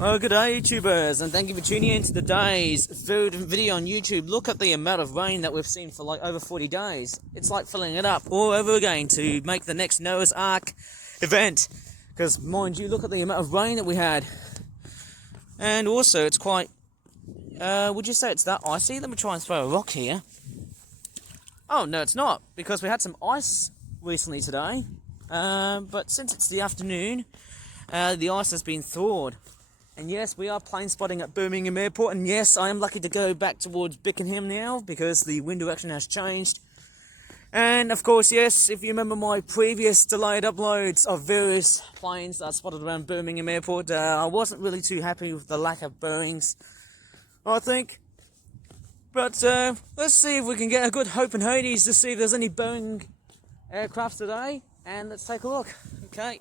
Oh, good day, YouTubers, and thank you for tuning in to today's third video on YouTube. Look at the amount of rain that we've seen for like over 40 days. It's like filling it up all over again to make the next Noah's Ark event. Because, mind you, look at the amount of rain that we had. And also, it's quite... would you say it's that icy? Let me try and throw a rock here. Oh, no, it's not, because we had some ice recently today. But since it's the afternoon, the ice has been thawed. And yes, we are plane spotting at Birmingham Airport, and yes, I am lucky to go back towards Beckenham now, because the wind direction has changed. And of course, yes, if you remember my previous delayed uploads of various planes that I spotted around Birmingham Airport, I wasn't really too happy with the lack of bearings, I think. But let's see if we can get a good hope in Hades to see if there's any Boeing aircraft today, and let's take a look. Okay.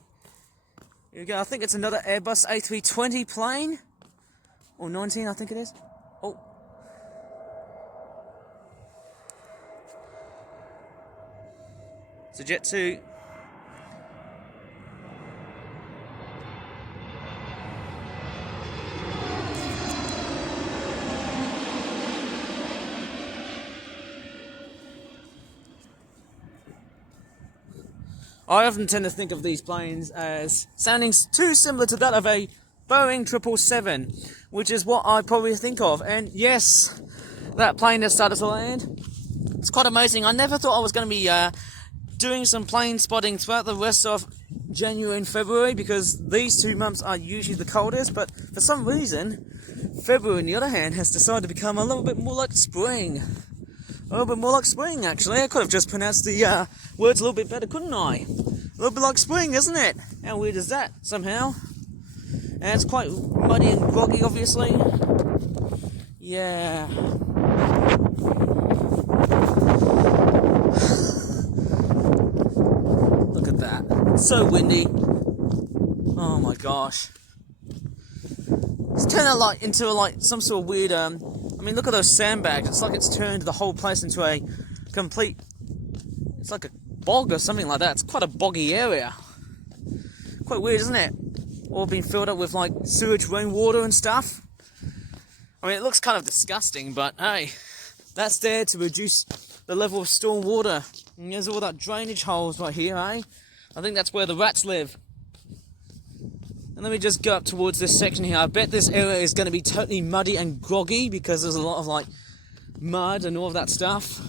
Here we go. I think it's another Airbus A320 plane. Or 19, I think it is. Oh. It's a Jet 2. I often tend to think of these planes as sounding too similar to that of a Boeing 777, which is what I probably think of. And yes, that plane has started to land. It's quite amazing. I never thought I was going to be doing some plane spotting throughout the rest of January and February, because these 2 months are usually the coldest, but for some reason, February, on the other hand, has decided to become a little bit more like spring. A little bit more like spring, actually. I could have just pronounced the words a little bit better, couldn't I? A little bit like spring, isn't it? How weird is that, somehow? And it's quite muddy and groggy, obviously. Yeah. Look at that. It's so windy. Oh my gosh. It's turned out like into like some sort of weird I mean, look at those sandbags. It's like it's turned the whole place into a complete... It's like a bog or something like that. It's quite a boggy area. Quite weird, isn't it? All been filled up with like sewage, rainwater and stuff. I mean, it looks kind of disgusting, but hey, that's there to reduce the level of storm water. And there's all that drainage holes right here, eh? I think that's where the rats live. And let me just go up towards this section here. I bet this area is going to be totally muddy and groggy because there's a lot of like mud and all of that stuff.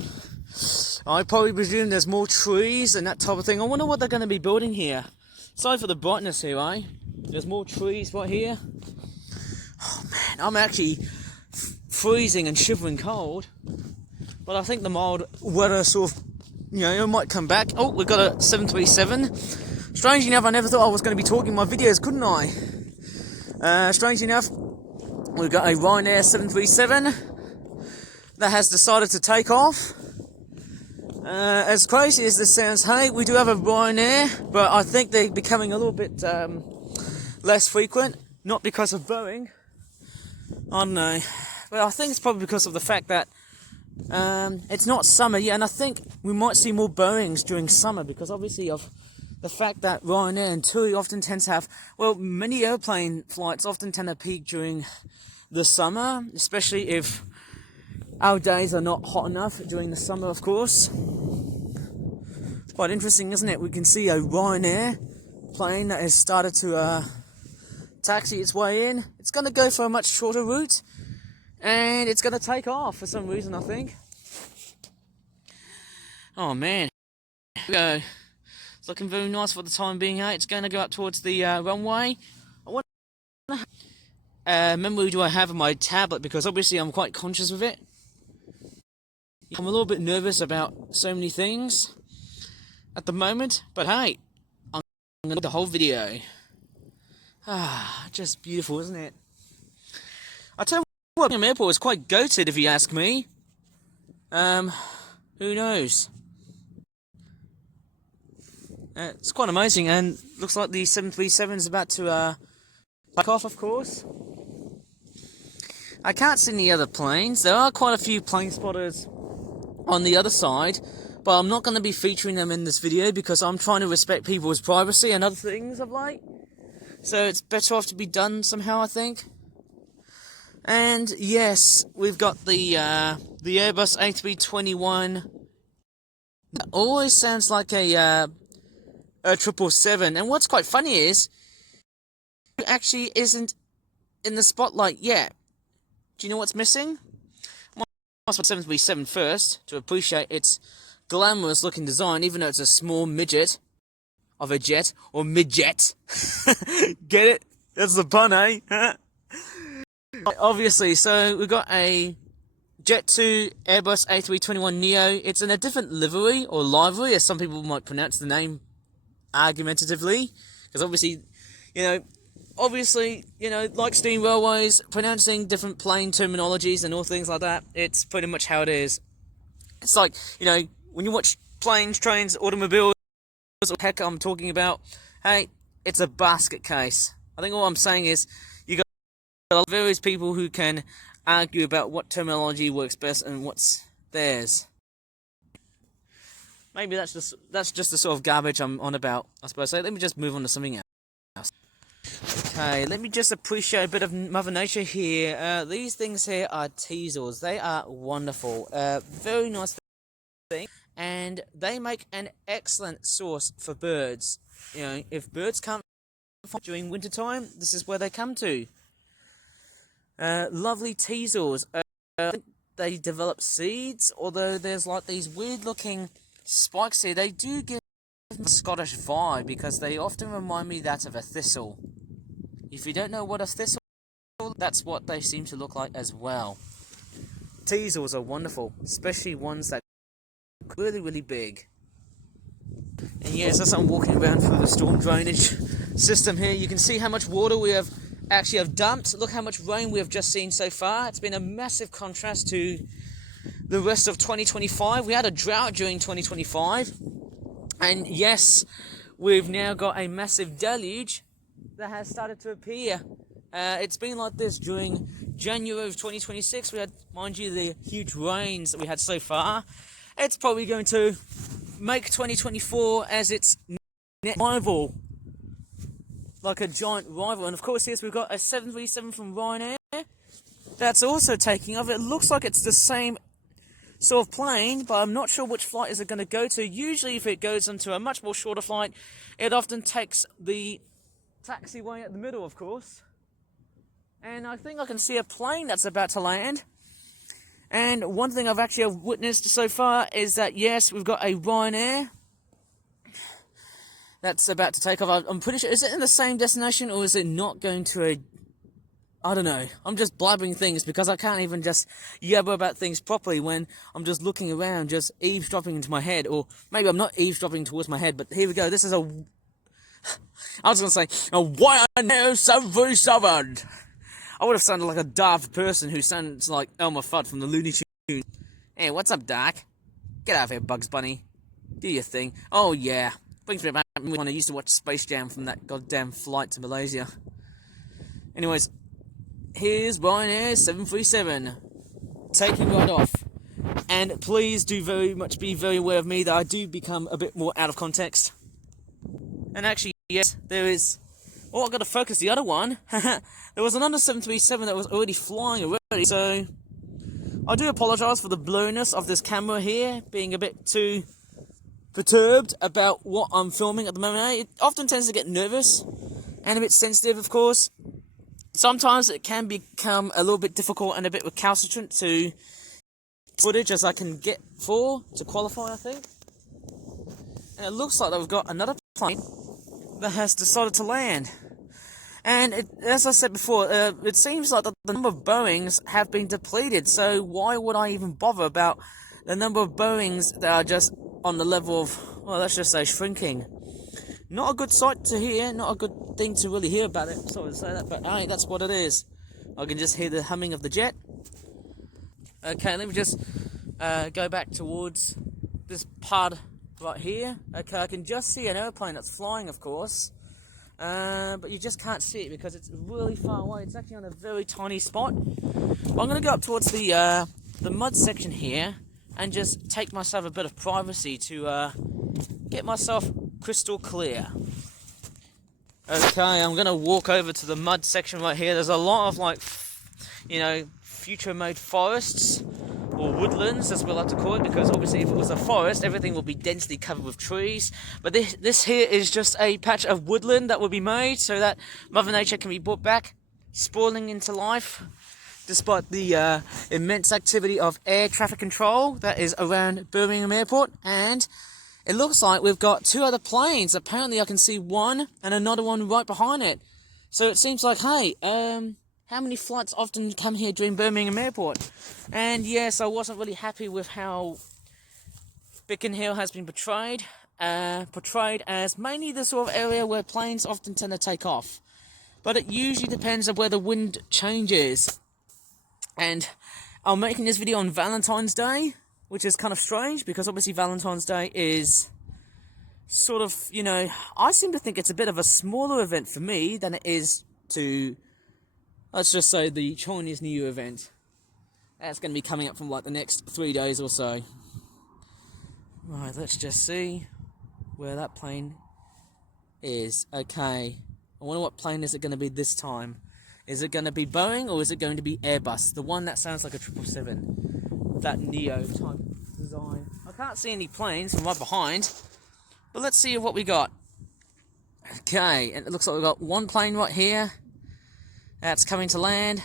I probably presume there's more trees and that type of thing. I wonder what they're going to be building here. Sorry for the brightness here, eh? There's more trees right here. Oh man, I'm actually freezing and shivering cold. But I think the mild weather sort of, you know, it might come back. Oh, we've got a 737. Strangely enough, I never thought I was going to be talking in my videos, couldn't I? Strangely enough, we've got a Ryanair 737 that has decided to take off. As crazy as this sounds, hey, we do have a Ryanair, but I think they're becoming a little bit less frequent. Not because of Boeing, I don't know. But I think it's probably because of the fact that it's not summer yet, and I think we might see more Boeings during summer because obviously of the fact that Ryanair and TUI often tend to have, well, many airplane flights often tend to peak during the summer, especially if our days are not hot enough during the summer, of course. Quite interesting, isn't it? We can see a Ryanair plane that has started to taxi its way in. It's going to go for a much shorter route, and it's going to take off for some reason, I think. Oh man, here we go. It's looking very nice for the time being, hey? It's going to go up towards the runway. I wonder memory do I have on my tablet, because obviously I'm quite conscious of it. I'm a little bit nervous about so many things at the moment, but hey, I'm going to do the whole video. Ah, just beautiful, isn't it? I tell you what, Birmingham Airport is quite goated if you ask me. Who knows? It's quite amazing, and looks like the 737 is about to take off, of course. I can't see any other planes. There are quite a few plane spotters on the other side, but I'm not going to be featuring them in this video because I'm trying to respect people's privacy and other things of late. So it's better off to be done somehow, I think. And yes, we've got the Airbus A321. That always sounds like a 777. And what's quite funny is, it actually isn't in the spotlight yet. Do you know what's missing? Well, I must put 737 first to appreciate its glamorous looking design, even though it's a small midget of a jet, or midget. Get it? That's the pun, eh? Obviously, so we've got a Jet 2 Airbus A321neo. It's in a different livery, or livery, as some people might pronounce the name argumentatively. Because obviously, like steam railways, pronouncing different plane terminologies and all things like that, it's pretty much how it is. It's like, when you watch planes, trains, automobiles, what the heck I'm talking about, hey, it's a basket case. I think all I'm saying is, you got various people who can argue about what terminology works best and what's theirs. Maybe that's just the sort of garbage I'm on about, I suppose. So let me just move on to something else. Okay, let me just appreciate a bit of Mother Nature here. These things here are teasels. They are wonderful. Very nice thing. And they make an excellent source for birds. If birds can't find during winter time, this is where they come to. Lovely teasels. They develop seeds, although there's like these weird looking spikes here. They do give a Scottish vibe because they often remind me that of a thistle. If you don't know what a thistle is, that's what they seem to look like as well. Teasels are wonderful, especially ones that are really, really big. And yes, as I'm walking around through the storm drainage system here, you can see how much water we have dumped. Look how much rain we have just seen so far. It's been a massive contrast to the rest of 2025. We had a drought during 2025, and yes, we've now got a massive deluge that has started to appear. It's been like this during January of 2026. We had, mind you, the huge rains that we had so far. It's probably going to make 2024 as its net rival, like a giant rival. And of course, yes, we've got a 737 from Ryanair that's also taking off. It looks like it's the same sort of plane, but I'm not sure which flight is it going to go to. Usually, if it goes into a much more shorter flight, it often takes the taxiway at the middle, of course. And I think I can see a plane that's about to land. And one thing I've actually witnessed so far is that, yes, we've got a Ryanair that's about to take off. I'm pretty sure, is it in the same destination, or is it not going to a... I don't know. I'm just blabbering things because I can't even just yabber about things properly when I'm just looking around, just eavesdropping into my head. Or maybe I'm not eavesdropping towards my head, but here we go. This is a... I was going to say, a Ryanair 737. I would have sounded like a daft person who sounds like Elmer Fudd from the Looney Tunes. Hey, what's up, Doc? Get out of here, Bugs Bunny. Do your thing. Oh, yeah. Brings me back when I used to watch Space Jam from that goddamn flight to Malaysia. Anyways, here's Ryanair 737 taking right off. And please do very much be very aware of me that I do become a bit more out of context. And actually, yes, there is... Oh, I've got to focus the other one. There was another 737 that was already flying already, so... I do apologise for the blurriness of this camera here, being a bit too perturbed about what I'm filming at the moment. It often tends to get nervous, and a bit sensitive, of course. Sometimes it can become a little bit difficult and a bit recalcitrant to footage as I can get to qualify, I think. And it looks like we've got another plane that has decided to land. And as I said before, it seems like the number of Boeings have been depleted, so why would I even bother about the number of Boeings that are just on the level of, well, let's just say shrinking. Not a good sight to hear, not a good thing to really hear about it, sorry to say that, but hey, that's what it is. I can just hear the humming of the jet. Okay, let me just go back towards this part right here. Okay, I can just see an airplane that's flying, of course. But you just can't see it because it's really far away. It's actually on a very tiny spot. I'm going to go up towards the mud section here and just take myself a bit of privacy to get myself crystal clear. Okay, I'm gonna walk over to the mud section right here. There's a lot of like, future mode forests or woodlands, as we like to call it, because obviously if it was a forest, everything will be densely covered with trees. But this here is just a patch of woodland that will be made so that Mother Nature can be brought back, sprawling into life, despite the immense activity of air traffic control that is around Birmingham Airport. And it looks like we've got two other planes. Apparently I can see one and another one right behind it. So it seems like, hey, how many flights often come here during Birmingham Airport? And yes, I wasn't really happy with how Biggin Hill has been portrayed. Portrayed as mainly the sort of area where planes often tend to take off. But it usually depends on where the wind changes. And I'm making this video on Valentine's Day, which is kind of strange because obviously Valentine's Day is sort of, I seem to think it's a bit of a smaller event for me than it is to, let's just say, the Chinese New Year event. That's going to be coming up from like the next 3 days or so. Right, let's just see where that plane is. Okay, I wonder what plane is it going to be this time. Is it going to be Boeing or is it going to be Airbus? The one that sounds like a 777. That Neo type design. I can't see any planes from right behind. But let's see what we got. Okay, and it looks like we've got one plane right here. That's coming to land.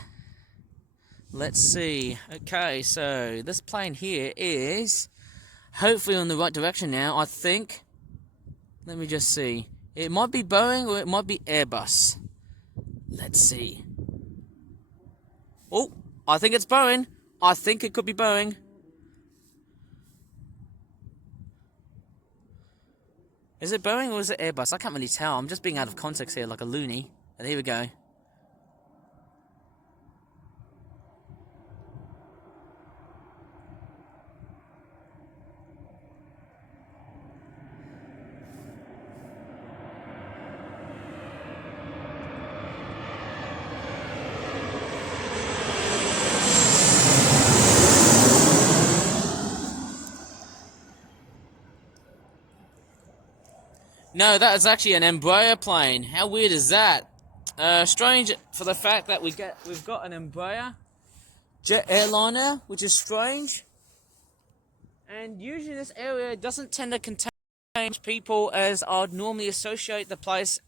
Let's see. Okay, so this plane here is hopefully on the right direction now, I think. Let me just see. It might be Boeing or it might be Airbus. Let's see. Oh, I think it's Boeing. I think it could be Boeing. Is it Boeing or is it Airbus? I can't really tell. I'm just being out of context here like a loony. And here we go. No, that is actually an Embraer plane. How weird is that? Strange for the fact that we've got an Embraer jet airliner, which is strange. And usually this area doesn't tend to contain people as I'd normally associate the place.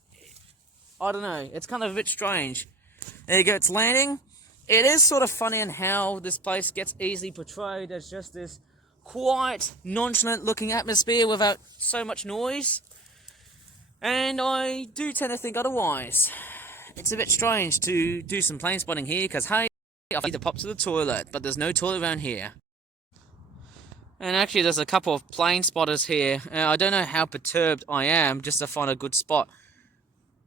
I don't know, it's kind of a bit strange. There you go, it's landing. It is sort of funny in how this place gets easily portrayed as just this quiet, nonchalant looking atmosphere without so much noise. And I do tend to think otherwise. It's a bit strange to do some plane spotting here, because hey, I need to pop to the toilet, but there's no toilet around here. And actually there's a couple of plane spotters here. I don't know how perturbed I am just to find a good spot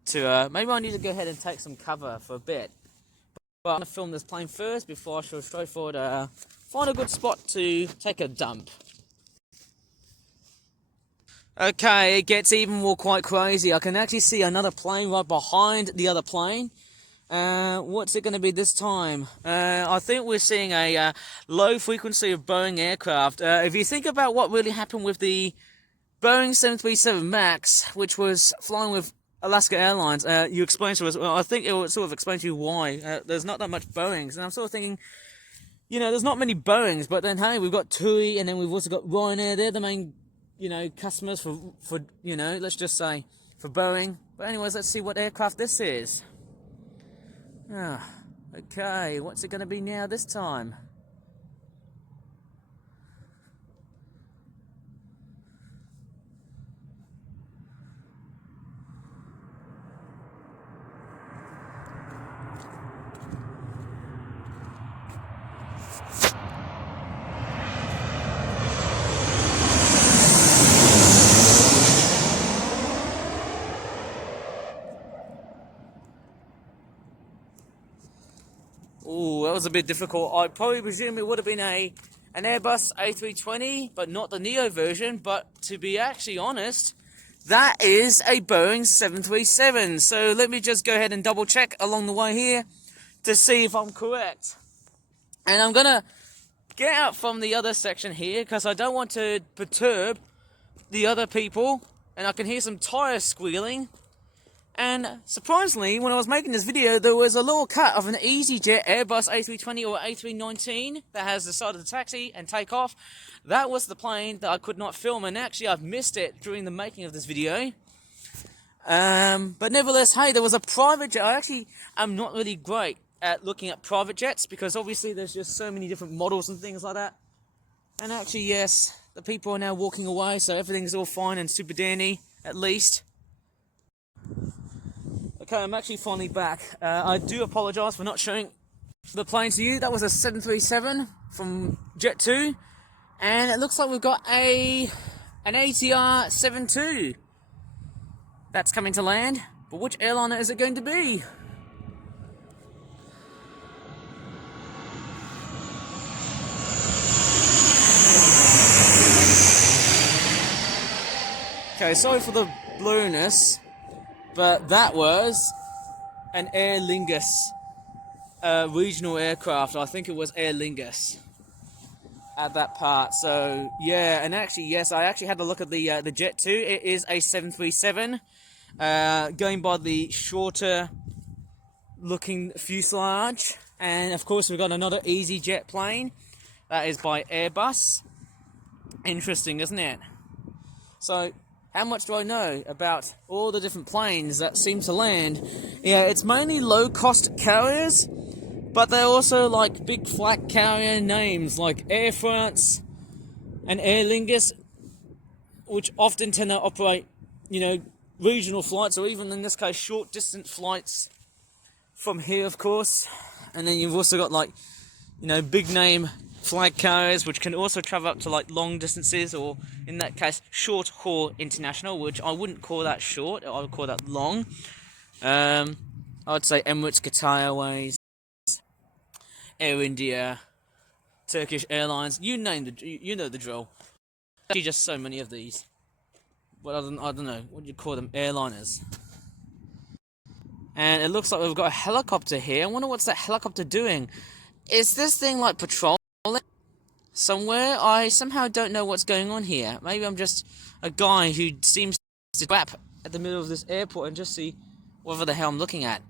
to, maybe I need to go ahead and take some cover for a bit. But I'm going to film this plane first before I shall straight forward, find a good spot to take a dump. Okay, it gets even more quite crazy. I can actually see another plane right behind the other plane. What's it going to be this time? I think we're seeing a low frequency of Boeing aircraft. If you think about what really happened with the Boeing 737 MAX, which was flying with Alaska Airlines, you explained to us, well, I think it will sort of explain to you why. There's not that much Boeings, and I'm sort of thinking, there's not many Boeings, but then, hey, we've got TUI, and then we've also got Ryanair. They're the main customers for let's just say, for Boeing. But anyways, let's see what aircraft this is. Okay, what's it going to be now this time? Ooh, that was a bit difficult. I probably presume it would have been an Airbus A320, but not the Neo version. But to be actually honest, that is a Boeing 737. So let me just go ahead and double check along the way here to see if I'm correct. And I'm going to get out from the other section here because I don't want to perturb the other people. And I can hear some tires squealing. And surprisingly, when I was making this video, there was a little cut of an EasyJet Airbus A320 or A319 that has decided to taxi and take off. That was the plane that I could not film, and actually I've missed it during the making of this video. But nevertheless, hey, there was a private jet. I actually am not really great at looking at private jets because obviously there's just so many different models and things like that. And actually, yes, the people are now walking away, so everything's all fine and super dandy, at least. Okay, I'm actually finally back. I do apologise for not showing the plane to you. That was a 737 from Jet2, and it looks like we've got an ATR 72 that's coming to land. But which airliner is it going to be? Okay, sorry for the blurriness, but that was an Aer Lingus regional aircraft. I think it was Aer Lingus at that part. So yeah, and actually yes, I actually had a look at the Jet2. It is a 737, going by the shorter looking fuselage, and of course we've got another EasyJet plane that is by Airbus. Interesting, isn't it? So how much do I know about all the different planes that seem to land? Yeah, it's mainly low-cost carriers, but they're also like big flag carrier names like Air France and Aer Lingus, which often tend to operate, you know, regional flights, or even in this case short distance flights from here, of course. And then you've also got, like, you know, big name flag carriers which can also travel up to like long distances, or in that case short haul international, which I wouldn't call that short, I would call that long. I would say Emirates, Qatar Airways, Air India, Turkish Airlines, you know the drill. Actually, just so many of these. But I don't know, what do you call them? Airliners. And it looks like we've got a helicopter here. I wonder what's that helicopter doing. Is this thing like patrolling somewhere? I somehow don't know what's going on here. Maybe I'm just a guy who seems to crap at the middle of this airport and just see whatever the hell I'm looking at.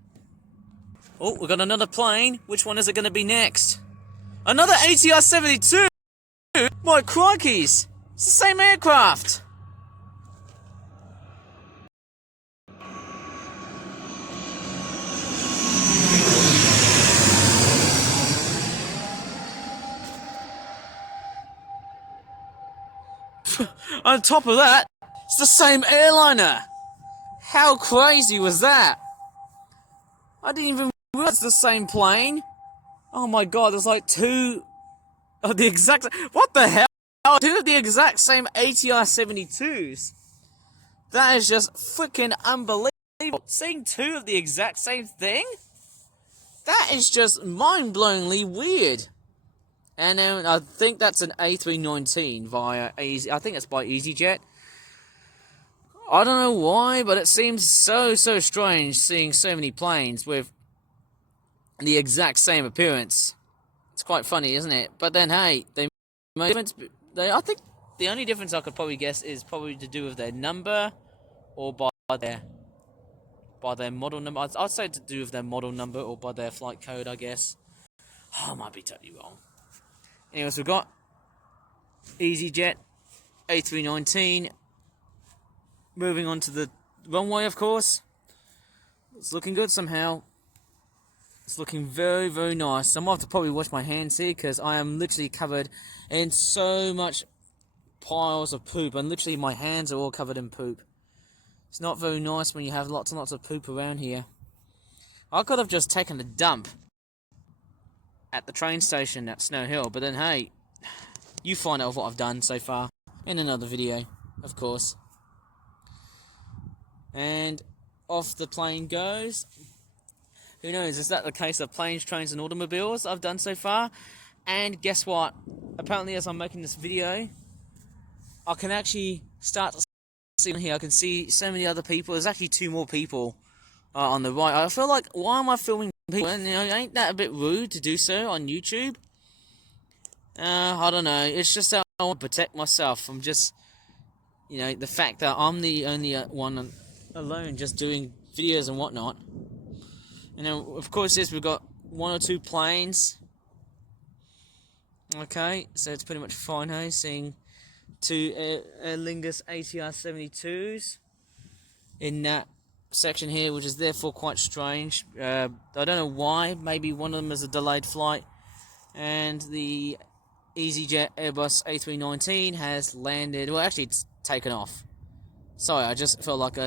Oh, we've got another plane. Which one is it going to be next? Another ATR 72? My crikeys! It's the same aircraft! On top of that, it's the same airliner! How crazy was that? I didn't even realize it's the same plane. Oh my god, there's like two of the exact... What the hell? Two of the exact same ATR 72s. That is just freaking unbelievable. Seeing two of the exact same thing? That is just mind-blowingly weird. And then I think that's an A319 via Easy. I think it's by EasyJet. I don't know why, but it seems so strange seeing so many planes with the exact same appearance. It's quite funny, isn't it? But then, hey, I think the only difference I could probably guess is probably to do with their number, or by their model number. I'd say to do with their model number or by their flight code, I guess. Oh, I might be totally wrong. Anyways, we've got EasyJet A319 moving on to the runway, of course. It's looking good somehow. It's looking very nice. I might have to probably wash my hands here because I am literally covered in so much piles of poop, and literally my hands are all covered in poop. It's not very nice when you have lots and lots of poop around here. I could have just taken a dump at the train station at Snow Hill, but then hey, you find out what I've done so far in another video, of course. And off the plane goes. Who knows, is that the case of planes, trains and automobiles I've done so far? And guess what? Apparently as I'm making this video, I can actually start to see here, I can see so many other people. There's actually two more people on the right. I feel like, why am I filming people? And, you know, ain't that a bit rude to do so on YouTube? I don't know. It's just that I want to protect myself from just, you know, the fact that I'm the only one alone just doing videos and whatnot. And then, of course, we've got 1 or 2 planes. Okay, so it's pretty much fine, hey? Seeing 2 Aer Lingus ATR 72s in that section here, which is therefore quite strange. I don't know why. Maybe one of them is a delayed flight, and the EasyJet Airbus A319 has landed. Well, actually, it's taken off. Sorry, I just felt like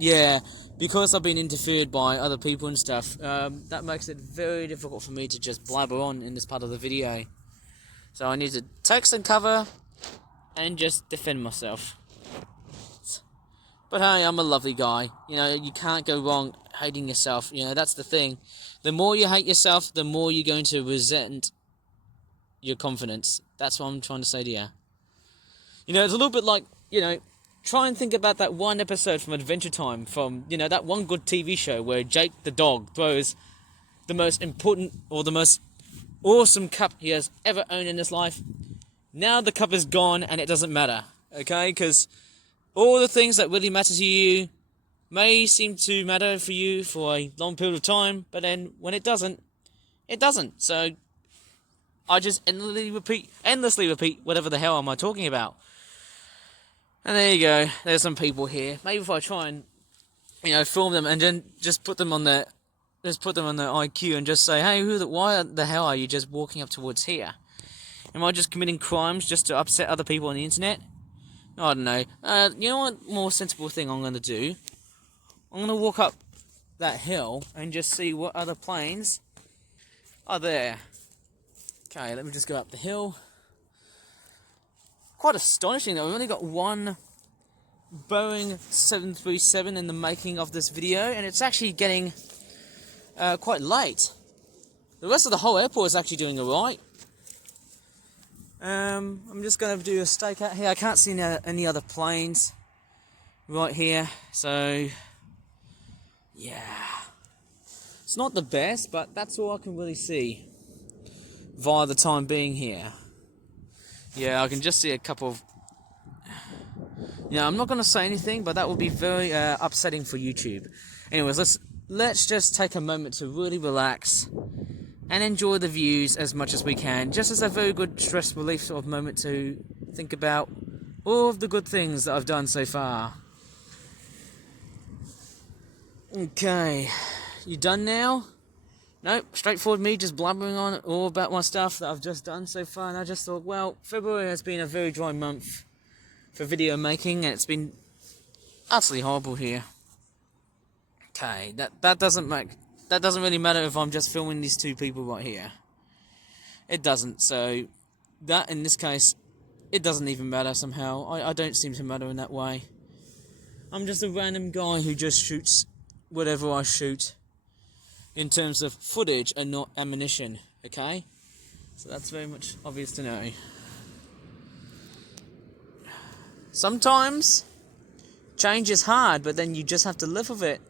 yeah, because I've been interfered by other people and stuff. That makes it very difficult for me to just blabber on in this part of the video. So I need to take some cover and just defend myself. But hey, I'm a lovely guy. You know, you can't go wrong hating yourself. You know, that's the thing. The more you hate yourself, the more you're going to resent your confidence. That's what I'm trying to say to you. You know, it's a little bit like, you know, try and think about that one episode from Adventure Time, from, you know, that one good TV show where Jake the dog throws the most important or the most awesome cup he has ever owned in his life. Now the cup is gone and it doesn't matter, okay? Because all the things that really matter to you may seem to matter for you for a long period of time, but then when it doesn't, it doesn't. So I just endlessly repeat whatever the hell am I talking about. And there you go. There's some people here. Maybe if I try and, you know, film them and then just put them on the IQ and just say, hey, why the hell are you just walking up towards here? Am I just committing crimes just to upset other people on the internet? I don't know. You know what more sensible thing I'm going to do? I'm going to walk up that hill and just see what other planes are there. Okay, let me just go up the hill. Quite astonishing that we've only got one Boeing 737 in the making of this video, and it's actually getting quite late. The rest of the whole airport is actually doing alright. I'm just going to do a stake out here. I can't see any other planes right here, so yeah. It's not the best, but that's all I can really see via the time being here. Yeah, I can just see a couple of... Yeah, I'm not going to say anything, but that would be very upsetting for YouTube. Anyways, let's just take a moment to really relax and enjoy the views as much as we can, just as a very good stress relief sort of moment to think about all of the good things that I've done so far. Okay, you done now? Nope, straightforward me just blabbering on all about my stuff that I've just done so far, and I just thought, well, February has been a very dry month for video making, and it's been utterly horrible here. Okay, that doesn't really matter if I'm just filming these 2 people right here. It doesn't, so that in this case, it doesn't even matter somehow. I don't seem to matter in that way. I'm just a random guy who just shoots whatever I shoot in terms of footage and not ammunition, okay? So that's very much obvious to know. Sometimes change is hard, but then you just have to live with it.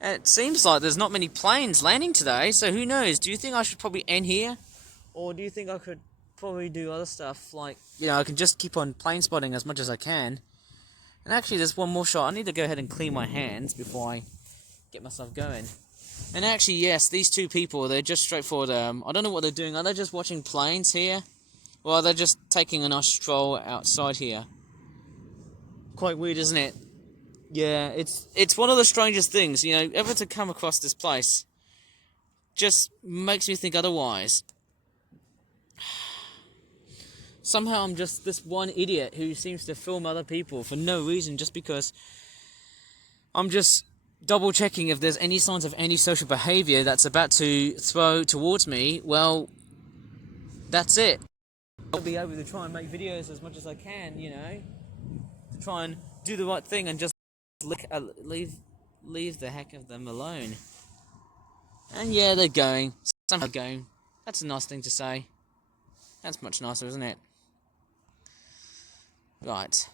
And it seems like there's not many planes landing today, so who knows? Do you think I should probably end here? Or do you think I could probably do other stuff, like, you know, I can just keep on plane spotting as much as I can. And actually, there's one more shot. I need to go ahead and clean my hands before I get myself going. And actually, yes, these 2 people, they're just straightforward. I don't know what they're doing. Are they just watching planes here? Or are they just taking a nice stroll outside here? Quite weird, isn't it? Yeah, it's one of the strangest things, you know, ever to come across this place. Just makes me think otherwise. Somehow I'm just this one idiot who seems to film other people for no reason, just because I'm just double checking if there's any signs of antisocial behaviour that's about to throw towards me. Well, that's it. I'll be able to try and make videos as much as I can, you know, to try and do the right thing and just leave the heck of them alone. And yeah, they're going. Somehow going. That's a nice thing to say. That's much nicer, isn't it? Right.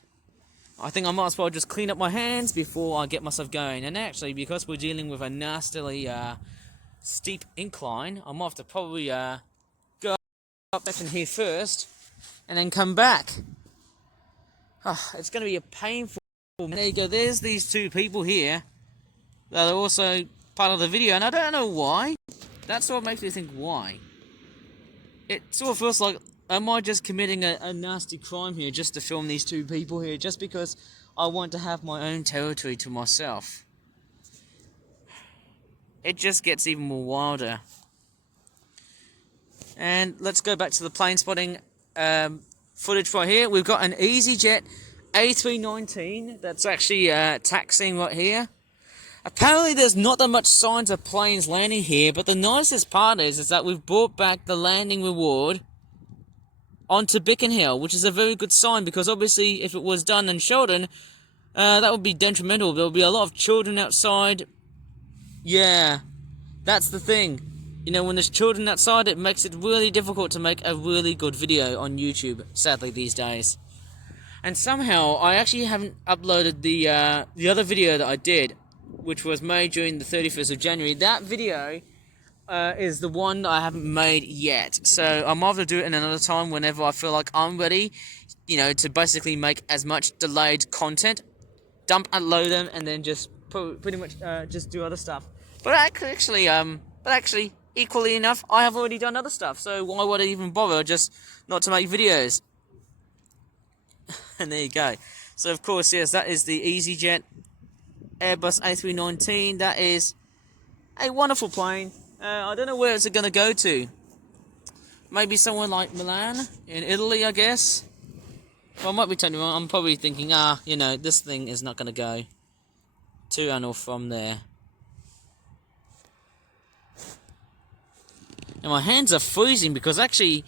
I think I might as well just clean up my hands before I get myself going. And actually, because we're dealing with a nastily steep incline, I might have to probably go up in here first and then come back. It's going to be a painful there you go, there's these two people here that are also part of the video, and I don't know why. That's what makes me think why. It sort of feels like, am I just committing a nasty crime here just to film these two people here, just because I want to have my own territory to myself? It just gets even more wilder. And let's go back to the plane spotting footage right here. We've got an EasyJet A319 that's actually taxiing right here. Apparently there's not that much signs of planes landing here, but the nicest part is that we've brought back the landing reward onto Biggin Hill, which is a very good sign, because obviously if it was done in Sheldon, that would be detrimental. There would be a lot of children outside. Yeah, that's the thing. You know, when there's children outside, it makes it really difficult to make a really good video on YouTube, sadly, these days. And somehow, I actually haven't uploaded the other video that I did, which was made during the 31st of January. That video is the one that I haven't made yet. So I'm either do it in another time whenever I feel like I'm ready, you know, to basically make as much delayed content, upload them, and then just pretty much just do other stuff. But actually, equally enough, I have already done other stuff. So why would I even bother just not to make videos? And there you go. So of course, yes, that is the EasyJet Airbus A319. That is a wonderful plane. I don't know where it's going to go to. Maybe somewhere like Milan in Italy, I guess. Well, I might be telling you wrong. I'm probably thinking, you know, this thing is not going to go to and or from there. And my hands are freezing because actually,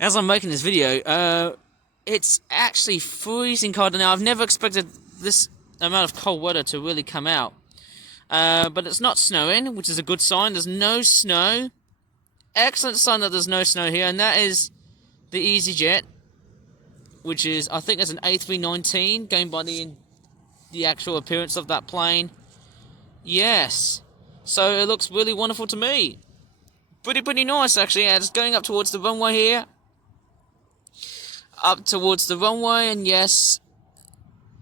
as I'm making this video, it's actually freezing cold. Now, I've never expected this amount of cold weather to really come out. But it's not snowing, which is a good sign. There's no snow. Excellent sign that there's no snow here. And that is the EasyJet, which is, I think it's an A319, going by the actual appearance of that plane. Yes. So it looks really wonderful to me. Pretty nice, actually. Yeah, it's going up towards the runway here. Up towards the runway, and yes,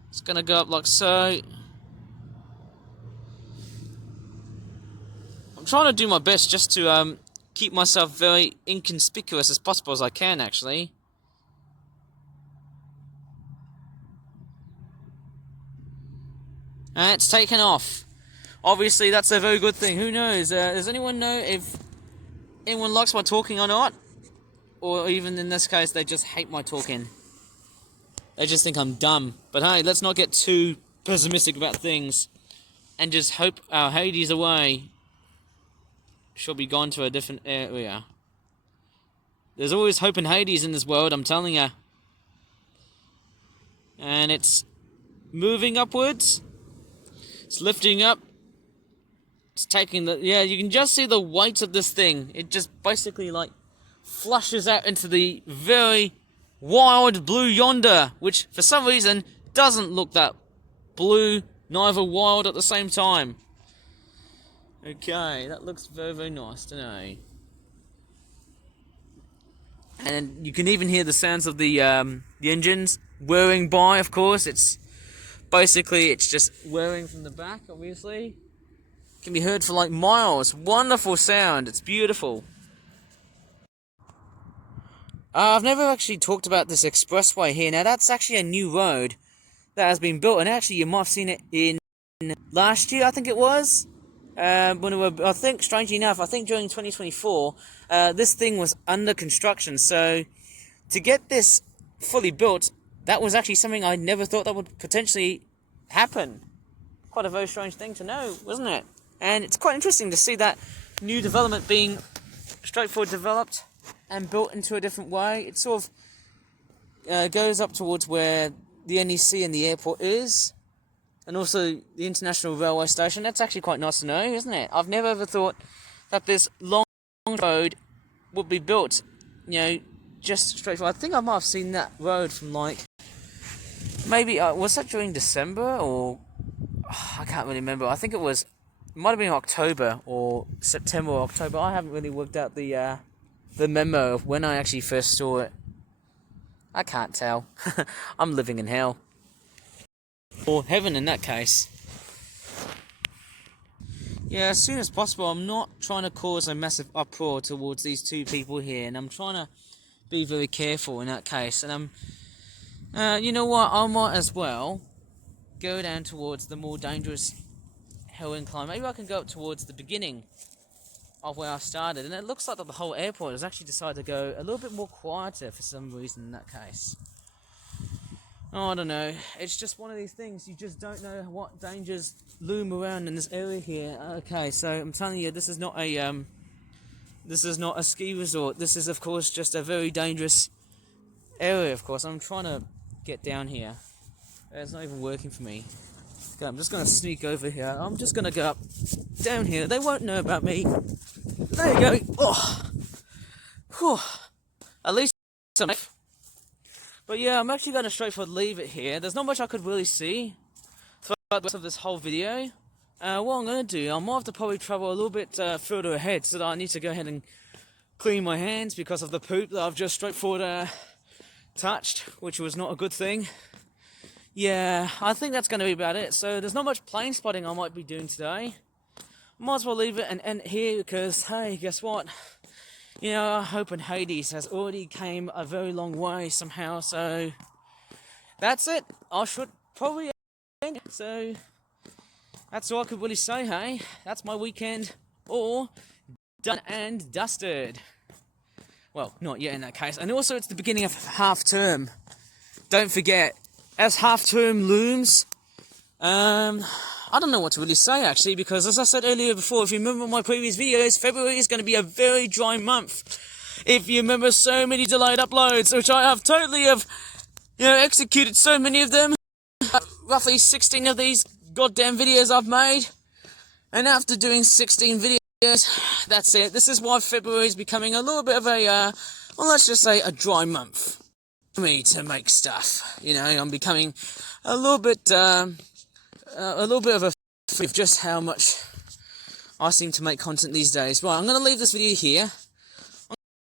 it's going to go up like so. I'm trying to do my best just to keep myself very inconspicuous as possible as I can, actually. And it's taken off. Obviously, that's a very good thing. Who knows? Does anyone know if anyone likes my talking or not? Or even in this case, they just hate my talking. They just think I'm dumb. But hey, let's not get too pessimistic about things. And just hope our Hades away shall be gone to a different area. There's always hope in Hades in this world, I'm telling you. And it's moving upwards. It's lifting up. It's taking the... Yeah, you can just see the weight of this thing. It just basically, like, flushes out into the very wild blue yonder, which, for some reason, doesn't look that blue, neither wild at the same time. Okay, that looks very, very nice to know. And you can even hear the sounds of the engines whirring by, of course. It's just whirring from the back, obviously. It can be heard for like miles. Wonderful sound. It's beautiful. I've never actually talked about this expressway here. Now, that's actually a new road that has been built. And actually, you might have seen it in last year, I think it was. I think, strangely enough, I think during 2024, this thing was under construction. So, to get this fully built, that was actually something I never thought that would potentially happen. Quite a very strange thing to know, wasn't it? And it's quite interesting to see that new development being straightforward developed and built into a different way. It sort of goes up towards where the NEC and the airport is, and also the International Railway Station. That's actually quite nice to know, isn't it? I've never ever thought that this long road would be built, you know, just straightforward. I think I might have seen that road from like, maybe, was that during December or, I can't really remember. I think it might have been October or September or October. I haven't really worked out the memo of when I actually first saw it. I can't tell. I'm living in hell. or heaven in that case. Yeah, as soon as possible. I'm not trying to cause a massive uproar towards these two people here, and I'm trying to be very careful in that case. And you know what? I might as well go down towards the more dangerous hill incline. Maybe I can go up towards the beginning of where I started. And it looks like that the whole airport has actually decided to go a little bit more quieter for some reason in that case. Oh, I don't know. It's just one of these things. You just don't know what dangers loom around in this area here. Okay, so I'm telling you, this is not a ski resort. This is, of course, just a very dangerous area. Of course, I'm trying to get down here. It's not even working for me. Okay, I'm just gonna sneak over here. I'm just gonna go up down here. They won't know about me. There you go. Oh, whew. At least I'm safe. But yeah, I'm actually going to straightforward leave it here. There's not much I could really see throughout the rest of this whole video. What I'm going to do, I might have to probably travel a little bit further ahead, so that I need to go ahead and clean my hands because of the poop that I've just straightforward touched, which was not a good thing. Yeah, I think that's going to be about it. So there's not much plane spotting I might be doing today. Might as well leave it and end it here because, hey, guess what? You know, I hope in Hades has already came a very long way somehow, so that's it. I should probably end it. So that's all I could really say, hey? That's my weekend all done and dusted. Well, not yet in that case. And also it's the beginning of half term. Don't forget, as half term looms, I don't know what to really say actually, because as I said earlier before, if you remember my previous videos, February is going to be a very dry month. If you remember so many delayed uploads, which I have totally executed so many of them, roughly 16 of these goddamn videos I've made, and after doing 16 videos, that's it. This is why February is becoming a little bit of a, well, let's just say a dry month for me to make stuff. You know, I'm becoming a little bit of a of just how much I seem to make content these days. Right, I'm going to leave this video here.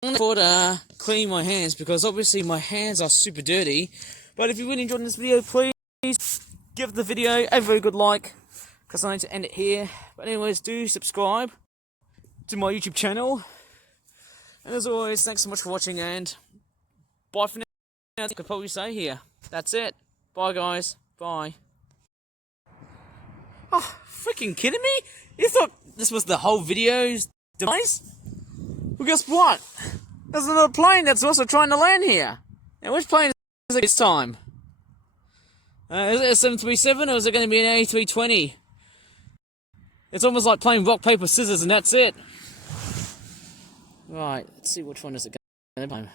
I'm going to clean my hands because obviously my hands are super dirty. But if you really enjoyed this video, please give the video a very good like because I need to end it here. But anyways, do subscribe to my YouTube channel. And as always, thanks so much for watching and bye for now. I could probably say here. That's it. Bye guys. Bye. Oh, freaking kidding me? You thought this was the whole video's demise? Well, guess what? There's another plane that's also trying to land here. And which plane is it this time? Is it a 737 or is it going to be an A320? It's almost like playing rock, paper, scissors and that's it. Right, let's see which one is it going to be.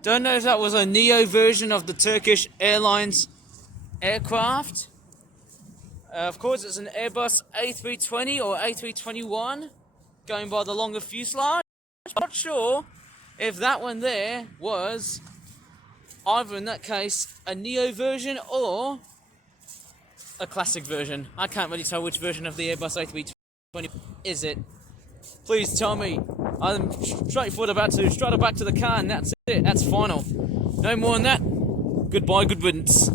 Don't know if that was a Neo version of the Turkish Airlines aircraft. Of course, it's an Airbus A320 or A321 going by the longer fuselage. I'm not sure if that one there was either in that case a Neo version or a classic version. I can't really tell which version of the Airbus A320 is it. Please tell me. I'm straightforward about to straight back to the car and that's it. That's final. No more than that. Goodbye, good riddance.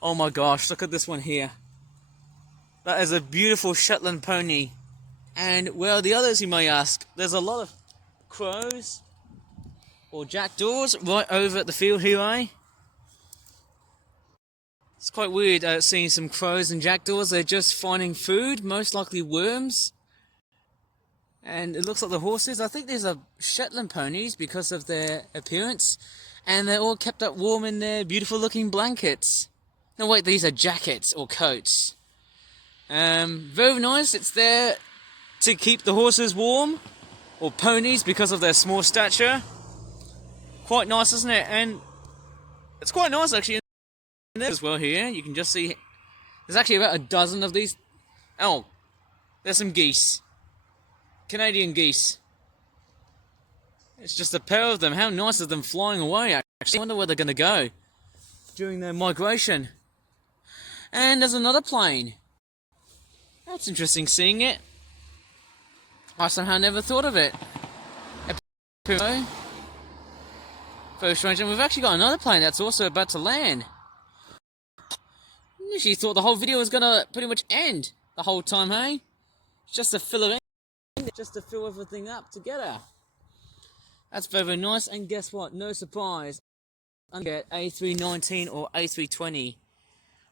Oh my gosh, look at this one here. That is a beautiful Shetland pony. And where are the others, you may ask? There's a lot of crows or jackdaws right over at the field here, eh? It's quite weird seeing some crows and jackdaws. They're just finding food, most likely worms. And it looks like the horses. I think these are Shetland ponies because of their appearance. And they're all kept up warm in their beautiful looking blankets. No, wait, these are jackets or coats. Very nice. It's there to keep the horses warm, or ponies because of their small stature. Quite nice, isn't it? And it's quite nice actually in there as well here. You can just see there's actually about a dozen of these. Oh, there's some geese. Canadian geese. It's just a pair of them. How nice is them flying away, actually. I wonder where they're going to go during their migration. And there's another plane. That's interesting seeing it. I somehow never thought of it. Very strange. And we've actually got another plane that's also about to land. I actually thought the whole video was going to pretty much end the whole time, hey? Just to fill it in. Just to fill everything up together. That's very nice. And guess what? No surprise. I get A319 or A320.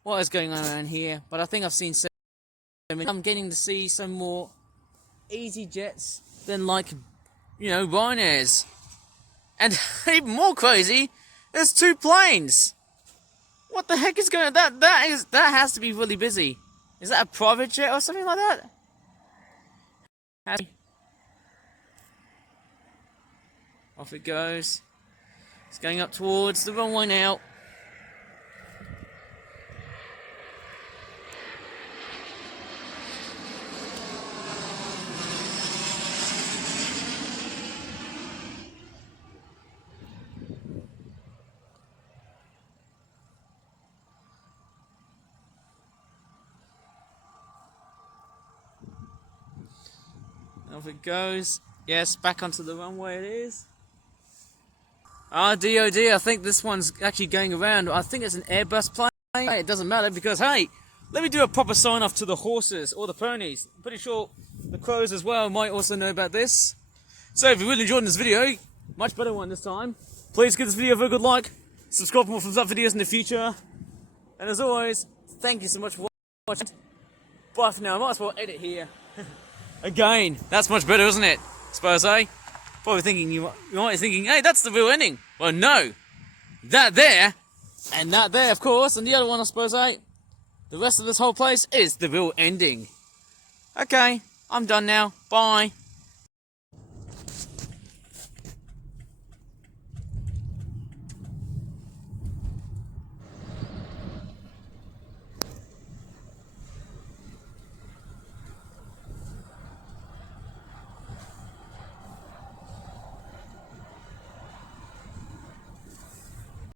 What is going on around here? But I think I've seen some. I'm getting to see some more EasyJets than, like, you know, Ryanairs. And even more crazy, there's 2 planes. What the heck is going on? That has to be really busy. Is that a private jet or something like that? Off it goes. It's going up towards the runway now. Off it goes. Yes, back onto the runway it is. DOD, I think this one's actually going around. I think it's an Airbus plane. It doesn't matter because, hey, let me do a proper sign off to the horses or the ponies. I'm pretty sure the crows as well might also know about this. So if you really enjoyed this video, much better one this time, please give this video a very good like, subscribe for more thumbs up videos in the future, and as always, thank you so much for watching. Bye for now. I might as well edit here. Again, that's much better, isn't it? Suppose, eh? Probably thinking you might be thinking, hey, that's the real ending. Well, no, that there, and that there, of course, and the other one, I suppose, eh? The rest of this whole place is the real ending. Okay, I'm done now. Bye.